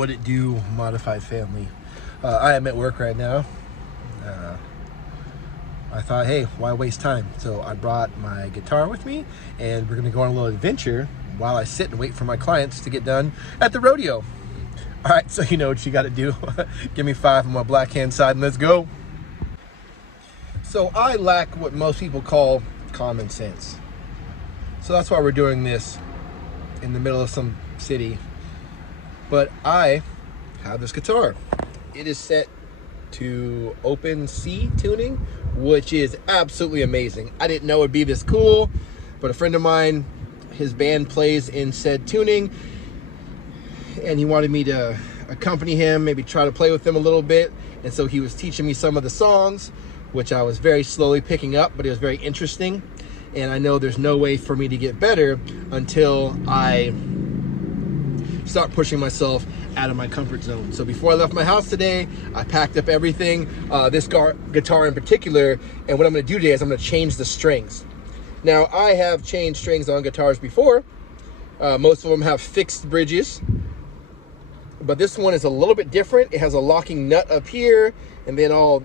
What it do, modified family? I am at work right now. I thought, hey, why waste time? So I brought my guitar with me, and we're gonna go on a little adventure while I sit and wait for my clients to get done at the rodeo. All right, so you know what you gotta do. Give me 5 on my black hand side and let's go. So I lack what most people call common sense. So that's why we're doing this in the middle of some city. But I have this guitar. It is set to open C tuning, which is absolutely amazing. I didn't know it would be this cool, but a friend of mine, his band plays in said tuning, and he wanted me to accompany him, maybe try to play with them a little bit. And so he was teaching me some of the songs, which I was very slowly picking up, but it was very interesting. And I know there's no way for me to get better until I start pushing myself out of my comfort zone. So before I left my house today, I packed up everything, this guitar in particular, and what I'm gonna do today is I'm gonna change the strings. Now, I have changed strings on guitars before. Most of them have fixed bridges, but this one is a little bit different. It has a locking nut up here, and then all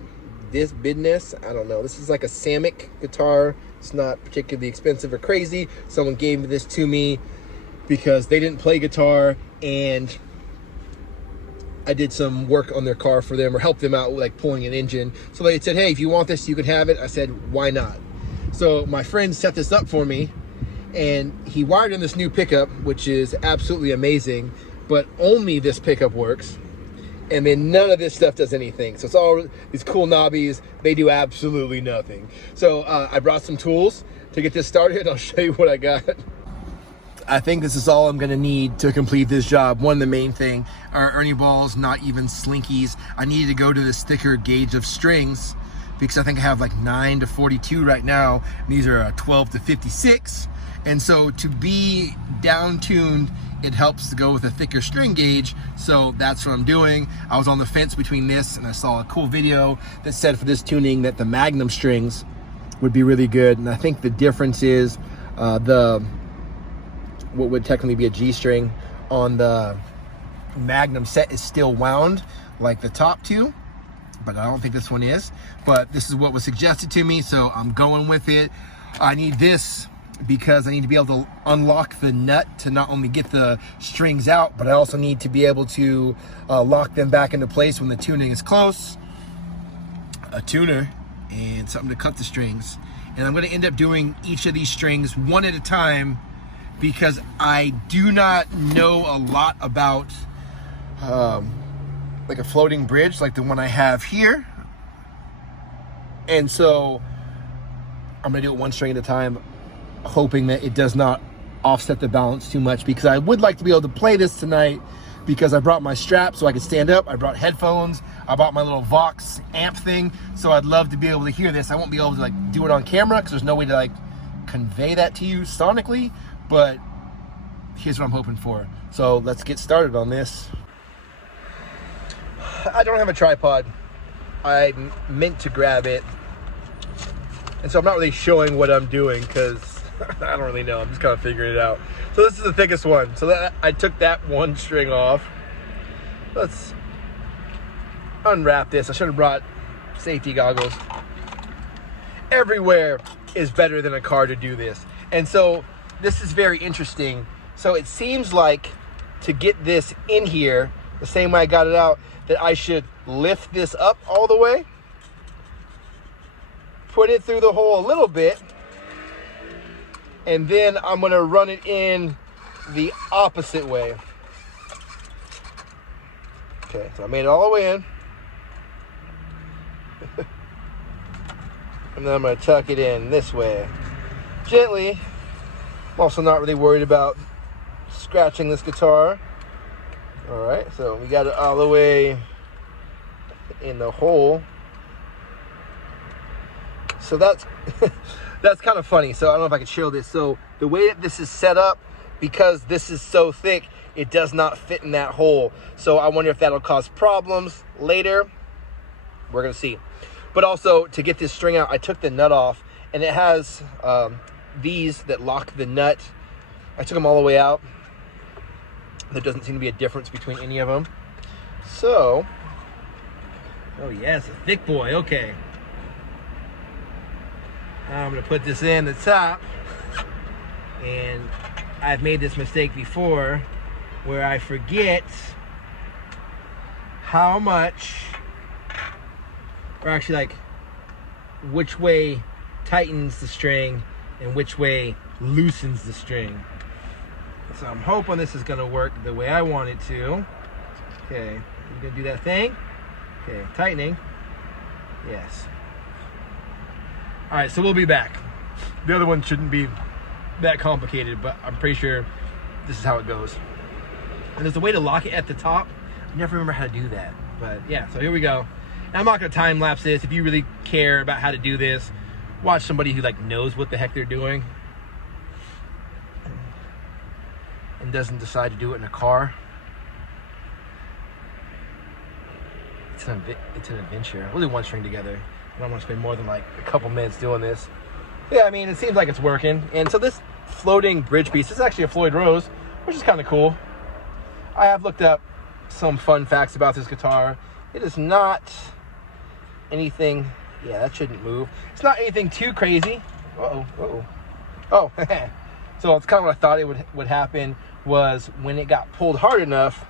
this business. I don't know. This is like a Samick guitar. It's not particularly expensive or crazy. Someone gave this to me because they didn't play guitar, and I did some work on their car for them, or helped them out with like pulling an engine. So they said, hey, if you want this, you can have it. I said, why not? So my friend set this up for me, and he wired in this new pickup, which is absolutely amazing, but only this pickup works. And then none of this stuff does anything. So it's all these cool knobbies. They do absolutely nothing. So I brought some tools to get this started. I'll show you what I got. I think this is all I'm gonna need to complete this job. One, the main thing are Ernie balls, not even slinkies. I needed to go to this thicker gauge of strings because I think I have like 9 to 42 right now. And these are 12 to 56. And so to be down tuned, it helps to go with a thicker string gauge. So that's what I'm doing. I was on the fence between this, and I saw a cool video that said for this tuning that the Magnum strings would be really good. And I think the difference is what would technically be a G string on the Magnum set is still wound like the top two, but I don't think this one is. But this is what was suggested to me, so I'm going with it. I need this because I need to be able to unlock the nut to not only get the strings out, but I also need to be able to lock them back into place when the tuning is close. A tuner and something to cut the strings. And I'm gonna end up doing each of these strings one at a time because I do not know a lot about like a floating bridge like the one I have here. And so I'm gonna do it one string at a time, hoping that it does not offset the balance too much, because I would like to be able to play this tonight because I brought my strap so I could stand up. I brought headphones. I bought my little Vox amp thing. So I'd love to be able to hear this. I won't be able to like do it on camera because there's no way to like convey that to you sonically, but here's what I'm hoping for. So let's get started on this. I don't have a tripod. I meant to grab it, and so I'm not really showing what I'm doing because I don't really know. I'm just kind of figuring it out. So this is the thickest one. So that I took that one string off. Let's unwrap this. I should have brought safety goggles. Everywhere is better than a car to do this. And so this is very interesting. So it seems like to get this in here, the same way I got it out, that I should lift this up all the way, put it through the hole a little bit, and then I'm gonna run it in the opposite way. Okay, so I made it all the way in. And then I'm gonna tuck it in this way, gently. I'm also not really worried about scratching this guitar. All right, so we got it all the way in the hole. So that's that's kind of funny. So I don't know if I can show this. So the way that this is set up, because this is so thick, it does not fit in that hole. So I wonder if that'll cause problems later. We're gonna see. But also, to get this string out, I took the nut off, and it has these that lock the nut. I took them all the way out. There doesn't seem to be a difference between any of them. So, oh yes, a thick boy, okay. Now I'm gonna put this in the top, and I've made this mistake before where I forget how much, or actually like which way tightens the string and which way loosens the string. So I'm hoping this is gonna work the way I want it to. Okay, you gonna do that thing? Okay, tightening. Yes. All right, so we'll be back. The other one shouldn't be that complicated, but I'm pretty sure this is how it goes. And there's a way to lock it at the top. I never remember how to do that, but yeah, so here we go. And I'm not gonna time lapse this. If you really care about how to do this, watch somebody who like knows what the heck they're doing and doesn't decide to do it in a car. It's an adventure. We'll do one string together. I don't want to spend more than like a couple minutes doing this. Yeah, I mean, it seems like it's working. And so this floating bridge piece is actually a Floyd Rose, which is kind of cool. I have looked up some fun facts about this guitar. It is not anything, yeah, that shouldn't move. It's not anything too crazy. Oh, so it's kind of what I thought it would happen, was when it got pulled hard enough,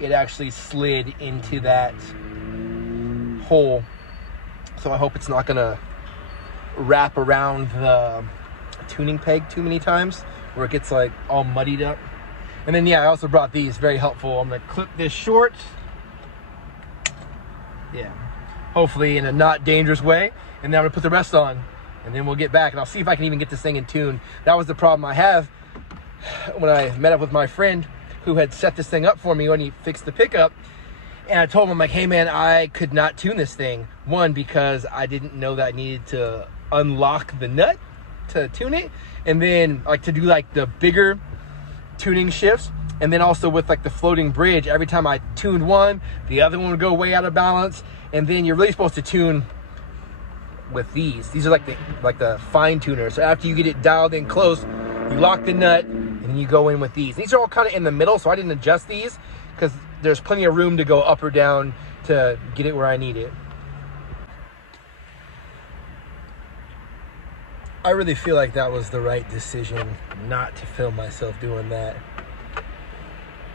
it actually slid into that hole. So I hope it's not gonna wrap around the tuning peg too many times where it gets like all muddied up. And then yeah, I also brought these, very helpful. I'm gonna clip this short. Yeah, hopefully in a not dangerous way. And then I'm gonna put the rest on, and then we'll get back and I'll see if I can even get this thing in tune. That was the problem I have when I met up with my friend who had set this thing up for me when he fixed the pickup. And I told him, I'm like, hey man, I could not tune this thing. One, because I didn't know that I needed to unlock the nut to tune it. And then like to do like the bigger tuning shifts. And then also with like the floating bridge, every time I tuned one, the other one would go way out of balance. And then you're really supposed to tune with these. These are like the fine tuner. So after you get it dialed in close, you lock the nut and then you go in with these. These are all kind of in the middle, so I didn't adjust these because there's plenty of room to go up or down to get it where I need it. I really feel like that was the right decision not to film myself doing that.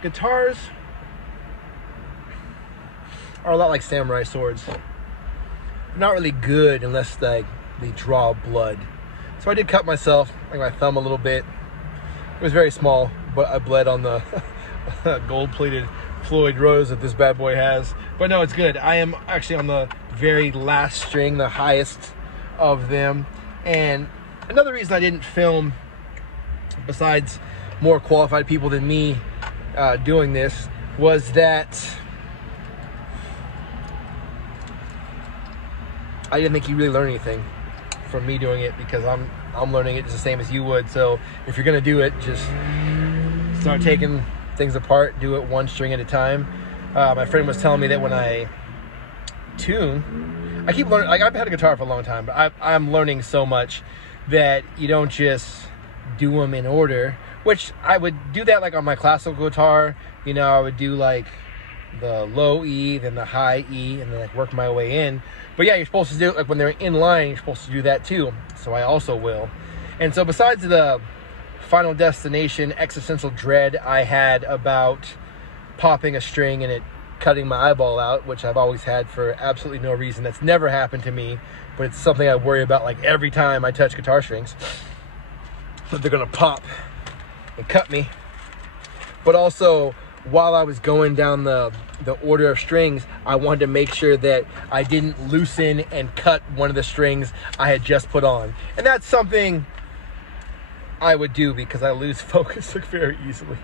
Guitars are a lot like samurai swords. They're not really good unless like they draw blood. So I did cut myself, like my thumb a little bit. It was very small, but I bled on the gold-plated Floyd Rose that this bad boy has. But no, it's good. I am actually on the very last string, the highest of them. And another reason I didn't film, besides more qualified people than me doing this, was that I didn't think you really learn anything from me doing it, because I'm learning it just the same as you would. So if you're gonna do it, just start taking things apart, do it one string at a time. My friend was telling me that when I tune, I keep learning. Like, I've had a guitar for a long time, but I'm learning so much that you don't just do them in order, which I would do that like on my classical guitar. You know, I would do like the low E, then the high E, and then like work my way in. But yeah, you're supposed to do it like when they're in line, you're supposed to do that too. So I also will. And so besides the Final Destination existential dread I had about popping a string and it cutting my eyeball out, which I've always had for absolutely no reason, that's never happened to me, but it's something I worry about like every time I touch guitar strings, that they're gonna pop and cut me. But also, while I was going down the order of strings, I wanted to make sure that I didn't loosen and cut one of the strings I had just put on. And that's something I would do because I lose focus very easily.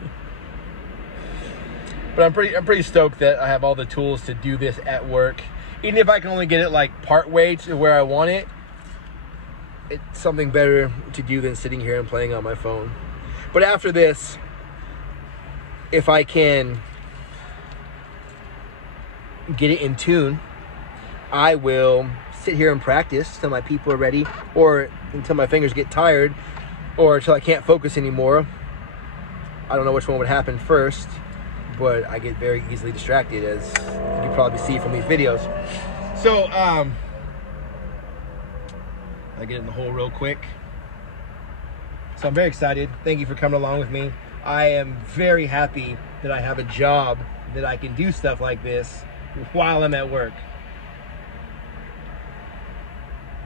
But I'm pretty stoked that I have all the tools to do this at work. Even if I can only get it like part way to where I want it, it's something better to do than sitting here and playing on my phone. But after this, if I can get it in tune, I will sit here and practice till my people are ready, or until my fingers get tired, or until I can't focus anymore. I don't know which one would happen first. but I get very easily distracted, as you probably see from these videos. So, I get in the hole real quick. So I'm very excited. Thank you for coming along with me. I am very happy that I have a job that I can do stuff like this while I'm at work.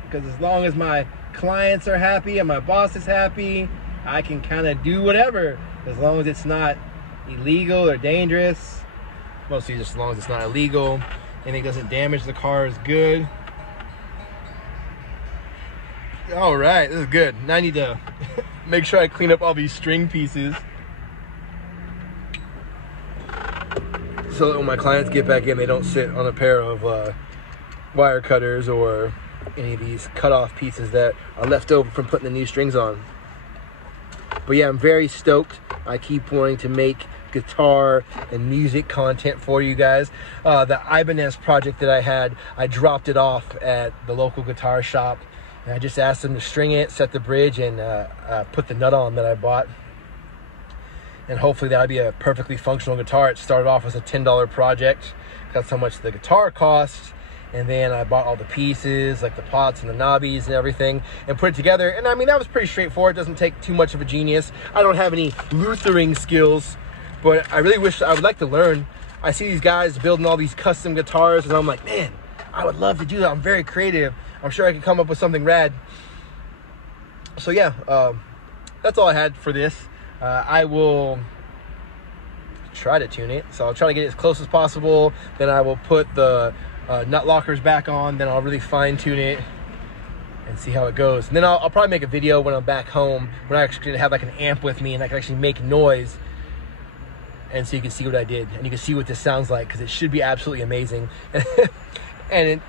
Because as long as my clients are happy and my boss is happy, I can kind of do whatever, as long as it's not illegal or dangerous. Mostly just as long as it's not illegal and it doesn't damage the car is good. All right, this is good. Now I need to make sure I clean up all these string pieces so that when my clients get back in, they don't sit on a pair of wire cutters or any of these cut off pieces that are left over from putting the new strings on. But yeah, I'm very stoked. I keep wanting to make guitar and music content for you guys. The Ibanez project that I had, I dropped it off at the local guitar shop. And I just asked them to string it, set the bridge, and put the nut on that I bought. And hopefully that'll be a perfectly functional guitar. It started off as a $10 project. That's how much the guitar cost. And then I bought all the pieces, like the pots and the knobbies and everything, and put it together. And I mean, that was pretty straightforward. It doesn't take too much of a genius. I don't have any luthering skills, but I really wish I would like to learn. I see these guys building all these custom guitars, and I'm like, man, I would love to do that. I'm very creative. I'm sure I could come up with something rad. So yeah, that's all I had for this. I will try to tune it. So I'll try to get it as close as possible. Then I will put the nut lockers back on. Then I'll really fine tune it and see how it goes. And then I'll probably make a video when I'm back home, when I actually have like an amp with me and I can actually make noise. And so you can see what I did. And you can see what this sounds like, because it should be absolutely amazing. And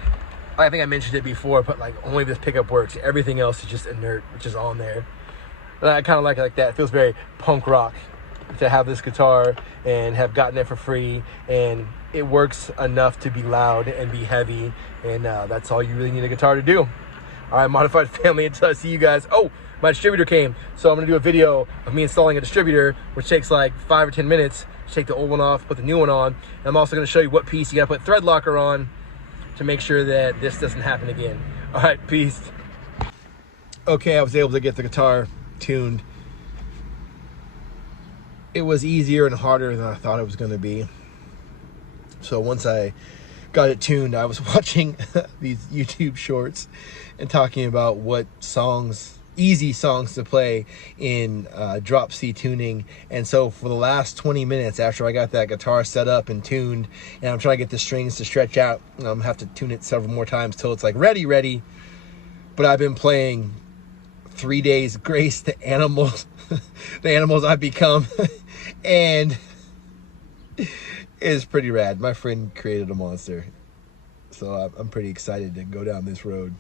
I think I mentioned it before, but like only this pickup works. Everything else is just inert, which is on there. And I kind of like it like that. It feels very punk rock to have this guitar and have gotten it for free, and it works enough to be loud and be heavy, and that's all you really need a guitar to do. All right, Modified family, until I see you guys. Oh, my distributor came, so I'm gonna do a video of me installing a distributor, which takes like 5 or 10 minutes. Take the old one off, put the new one on, and I'm also gonna show you what piece you gotta put thread locker on to make sure that this doesn't happen again. All right, peace. Okay, I was able to get the guitar tuned. It was easier and harder than I thought it was going to be. So once I got it tuned, I was watching these YouTube shorts and talking about what songs, easy songs to play in drop C tuning. And so for the last 20 minutes after I got that guitar set up and tuned, and I'm trying to get the strings to stretch out, I'm gonna have to tune it several more times till it's like ready. But I've been playing 3 Days Grace, the animals, the animals I've become, and it's pretty rad. My friend created a monster, so I'm pretty excited to go down this road.